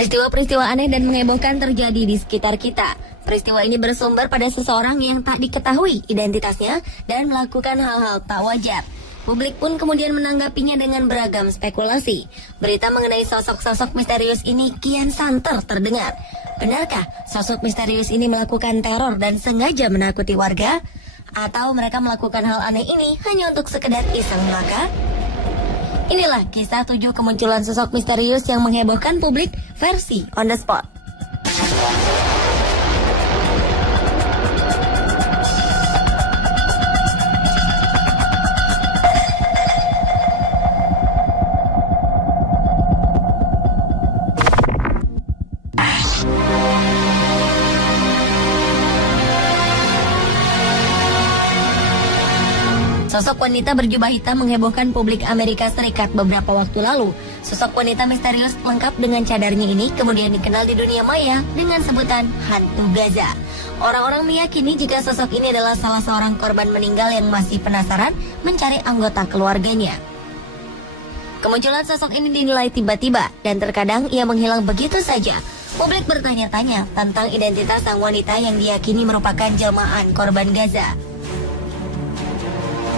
Peristiwa-peristiwa aneh dan menghebohkan terjadi di sekitar kita. Peristiwa ini bersumber pada seseorang yang tak diketahui identitasnya dan melakukan hal-hal tak wajar. Publik pun kemudian menanggapinya dengan beragam spekulasi. Berita mengenai sosok-sosok misterius ini kian santer terdengar. Benarkah sosok misterius ini melakukan teror dan sengaja menakuti warga? Atau mereka melakukan hal aneh ini hanya untuk sekedar iseng belaka? Inilah kisah 7 kemunculan sosok misterius yang menghebohkan publik versi On The Spot. Sosok wanita berjubah hitam menghebohkan publik Amerika Serikat beberapa waktu lalu. Sosok wanita misterius lengkap dengan cadarnya ini kemudian dikenal di dunia maya dengan sebutan hantu Gaza. Orang-orang meyakini jika sosok ini adalah salah seorang korban meninggal yang masih penasaran mencari anggota keluarganya. Kemunculan sosok ini dinilai tiba-tiba dan terkadang ia menghilang begitu saja. Publik bertanya-tanya tentang identitas sang wanita yang diyakini merupakan jelmaan korban Gaza.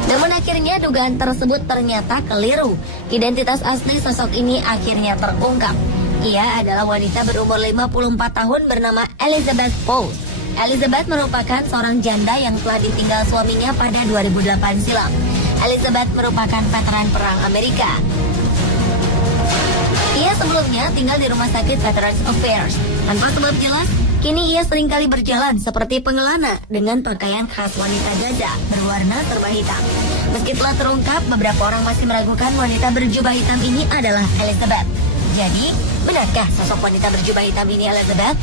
Namun akhirnya dugaan tersebut ternyata keliru. Identitas asli sosok ini akhirnya terungkap. Ia adalah wanita berumur 54 tahun bernama Elizabeth Pauls. Elizabeth merupakan seorang janda yang telah ditinggal suaminya pada 2008 silam. Elizabeth merupakan veteran perang Amerika. Ia sebelumnya tinggal di rumah sakit Veterans Affairs. Tanpa sebab jelas, kini ia seringkali berjalan seperti pengelana dengan pakaian khas wanita Gaza berwarna serba hitam. Meski telah terungkap, beberapa orang masih meragukan wanita berjubah hitam ini adalah Elizabeth. Jadi, benarkah sosok wanita berjubah hitam ini Elizabeth?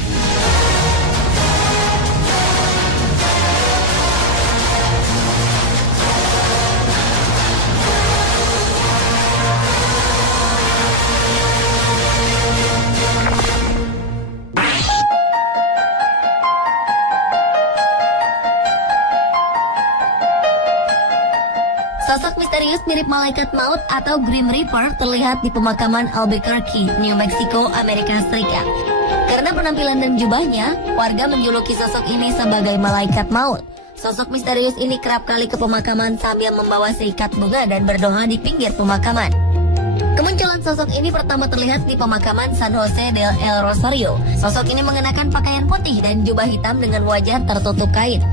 Sosok misterius mirip malaikat maut atau Grim Reaper terlihat di pemakaman Albuquerque, New Mexico, Amerika Serikat. Karena penampilan dan jubahnya, warga menjuluki sosok ini sebagai malaikat maut. Sosok misterius ini kerap kali ke pemakaman sambil membawa seikat bunga dan berdoa di pinggir pemakaman. Kemunculan sosok ini pertama terlihat di pemakaman San Jose del El Rosario. Sosok ini mengenakan pakaian putih dan jubah hitam dengan wajah tertutup kain.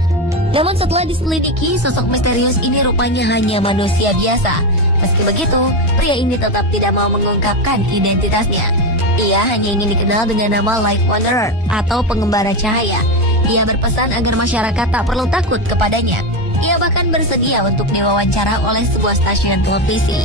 Namun setelah diselidiki, sosok misterius ini rupanya hanya manusia biasa. Meski begitu, pria ini tetap tidak mau mengungkapkan identitasnya. Ia hanya ingin dikenal dengan nama Light Wanderer atau pengembara cahaya. Ia berpesan agar masyarakat tak perlu takut kepadanya. Ia bahkan bersedia untuk diwawancara oleh sebuah stasiun televisi.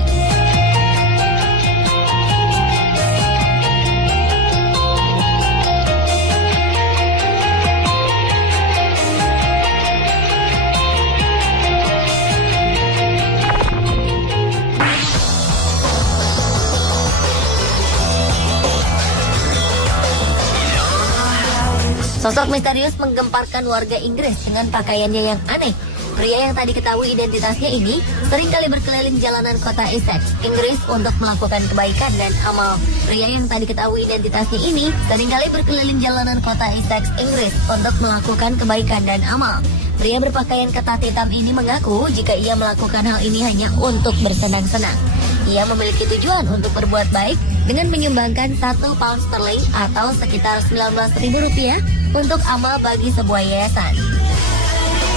Sosok misterius menggemparkan warga Inggris dengan pakaiannya yang aneh. Pria yang tak diketahui identitasnya ini seringkali berkeliling jalanan kota Essex, Inggris untuk melakukan kebaikan dan amal. Pria yang tak diketahui identitasnya ini seringkali berkeliling jalanan kota Essex, Inggris untuk melakukan kebaikan dan amal. Pria berpakaian ketat hitam ini mengaku jika ia melakukan hal ini hanya untuk bersenang-senang. Ia memiliki tujuan untuk berbuat baik dengan menyumbangkan 1 pound sterling atau sekitar Rp19.000 untuk amal bagi sebuah yayasan.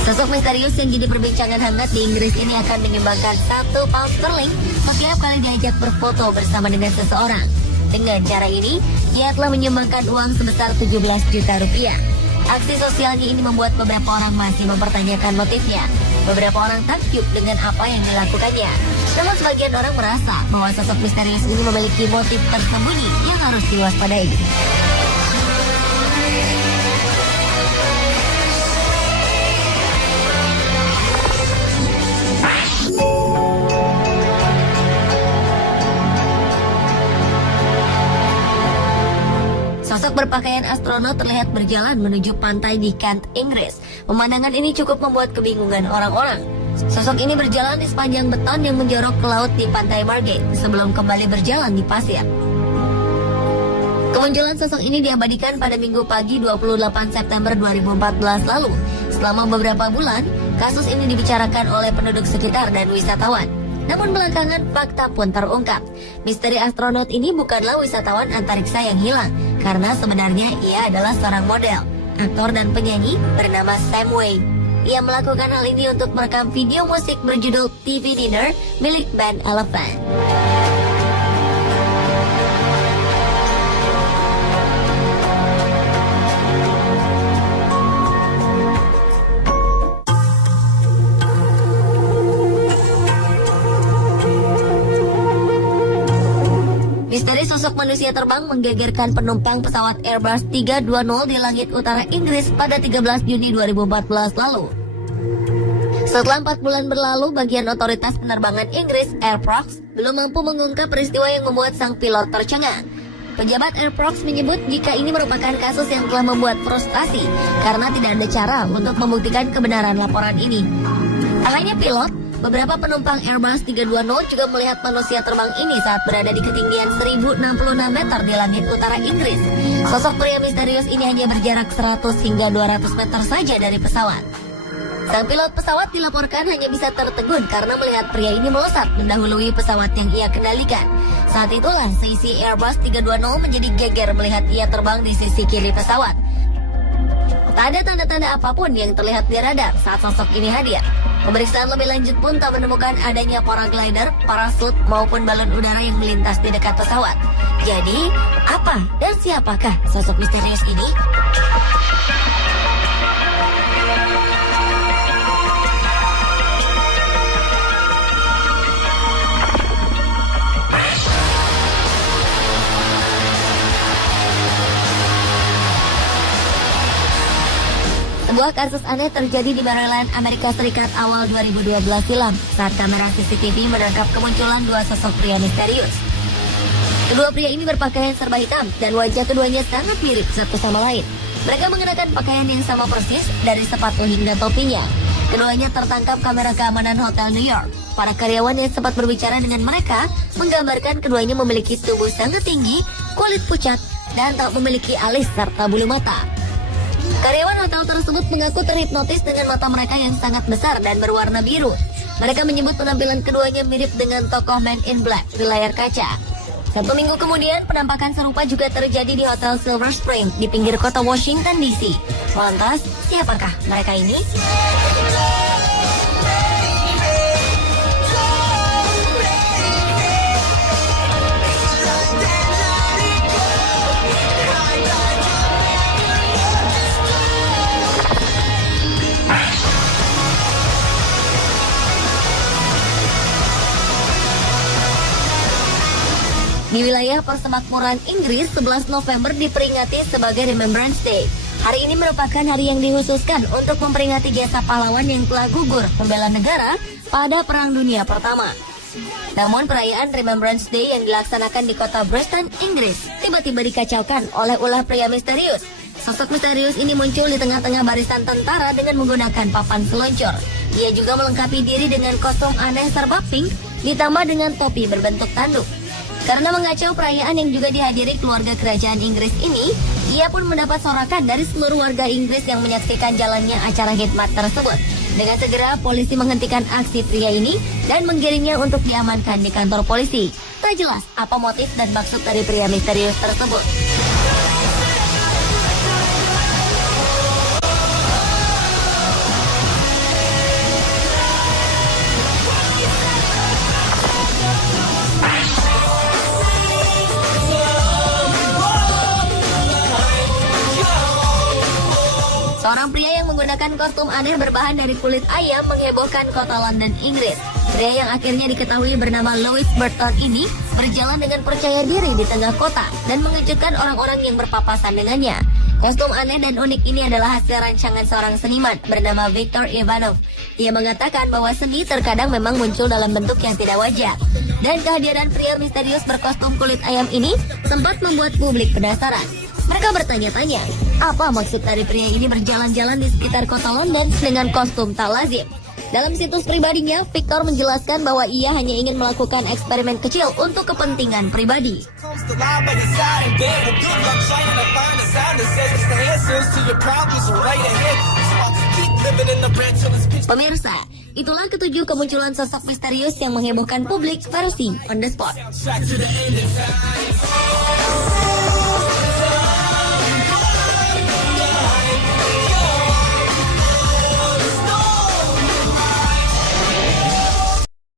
Sosok misterius yang jadi perbincangan hangat di Inggris ini akan menyumbangkan 1 pound sterling setiap kali diajak berfoto bersama dengan seseorang. Dengan cara ini, ia telah menyumbangkan uang sebesar 17 juta rupiah. Aksi sosialnya ini membuat beberapa orang masih mempertanyakan motifnya. Beberapa orang takjub dengan apa yang dilakukannya. Namun sebagian orang merasa bahwa sosok misterius ini memiliki motif tersembunyi yang harus diwaspadai. Sosok berpakaian astronot terlihat berjalan menuju pantai di Kent, Inggris. Pemandangan ini cukup membuat kebingungan orang-orang. Sosok ini berjalan di sepanjang beton yang menjorok ke laut di pantai Margate sebelum kembali berjalan di pasir. Kemunculan sosok ini diabadikan pada Minggu pagi 28 September 2014 lalu. Selama beberapa bulan, kasus ini dibicarakan oleh penduduk sekitar dan wisatawan. Namun belakangan fakta pun terungkap. Misteri astronot ini bukanlah wisatawan antariksa yang hilang, karena sebenarnya ia adalah seorang model, aktor dan penyanyi bernama Sam Wade. Ia melakukan hal ini untuk merekam video musik berjudul TV Dinner milik band Elephant. Misteri sosok manusia terbang menggegerkan penumpang pesawat Airbus 320 di langit utara Inggris pada 13 Juni 2014 lalu. Setelah 4 bulan berlalu, bagian otoritas penerbangan Inggris, Air France, belum mampu mengungkap peristiwa yang membuat sang pilot tercengang. Pejabat Air France menyebut jika ini merupakan kasus yang telah membuat frustasi karena tidak ada cara untuk membuktikan kebenaran laporan ini. Tak hanya pilot, beberapa penumpang Airbus 320 juga melihat manusia terbang ini saat berada di ketinggian 1066 meter di langit utara Inggris. Sosok pria misterius ini hanya berjarak 100 hingga 200 meter saja dari pesawat. Sang pilot pesawat dilaporkan hanya bisa tertegun karena melihat pria ini melesat mendahului pesawat yang ia kendalikan. Saat itulah seisi Airbus 320 menjadi geger melihat ia terbang di sisi kiri pesawat. Tak ada tanda-tanda apapun yang terlihat di radar saat sosok ini hadir. Pemeriksaan lebih lanjut pun tak menemukan adanya paraglider, parasut maupun balon udara yang melintas di dekat pesawat. Jadi, apa dan siapakah sosok misterius ini? Sebuah kasus aneh terjadi di Maryland, Amerika Serikat awal 2012 silam saat kamera CCTV menangkap kemunculan dua sosok pria misterius. Kedua pria ini berpakaian serba hitam dan wajah keduanya sangat mirip satu sama lain. Mereka mengenakan pakaian yang sama persis dari sepatu hingga topinya. Keduanya tertangkap kamera keamanan Hotel New York. Para karyawan yang sempat berbicara dengan mereka menggambarkan keduanya memiliki tubuh sangat tinggi, kulit pucat, dan tak memiliki alis serta bulu mata. Karyawan hotel tersebut mengaku terhipnotis dengan mata mereka yang sangat besar dan berwarna biru. Mereka menyebut penampilan keduanya mirip dengan tokoh Man in Black di layar kaca. 1 minggu kemudian, penampakan serupa juga terjadi di Hotel Silver Spring di pinggir kota Washington DC. Lantas, siapakah mereka ini? Di wilayah persemakmuran Inggris, 11 November diperingati sebagai Remembrance Day. Hari ini merupakan hari yang dikhususkan untuk memperingati jasa pahlawan yang telah gugur membela negara pada Perang Dunia Pertama. Namun perayaan Remembrance Day yang dilaksanakan di kota Bristol, Inggris, tiba-tiba dikacaukan oleh ulah pria misterius. Sosok misterius ini muncul di tengah-tengah barisan tentara dengan menggunakan papan seluncur. Ia juga melengkapi diri dengan kostum aneh serba pink, ditambah dengan topi berbentuk tanduk. Karena mengacau perayaan yang juga dihadiri keluarga kerajaan Inggris ini, ia pun mendapat sorakan dari seluruh warga Inggris yang menyaksikan jalannya acara khidmat tersebut. Dengan segera, polisi menghentikan aksi pria ini dan menggiringnya untuk diamankan di kantor polisi. Tak jelas apa motif dan maksud dari pria misterius tersebut. Seorang pria yang menggunakan kostum aneh berbahan dari kulit ayam menghebohkan kota London, Inggris. Pria yang akhirnya diketahui bernama Louis Burton ini berjalan dengan percaya diri di tengah kota dan mengejutkan orang-orang yang berpapasan dengannya. Kostum aneh dan unik ini adalah hasil rancangan seorang seniman bernama Viktor Ivanov. Ia mengatakan bahwa seni terkadang memang muncul dalam bentuk yang tidak wajar. Dan kehadiran pria misterius berkostum kulit ayam ini sempat membuat publik penasaran. Mereka bertanya-tanya, apa maksud dari pria ini berjalan-jalan di sekitar kota London dengan kostum tak lazim? Dalam situs pribadinya, Victor menjelaskan bahwa ia hanya ingin melakukan eksperimen kecil untuk kepentingan pribadi. Pemirsa, itulah ketujuh kemunculan sosok misterius yang menghebohkan publik versi On The Spot.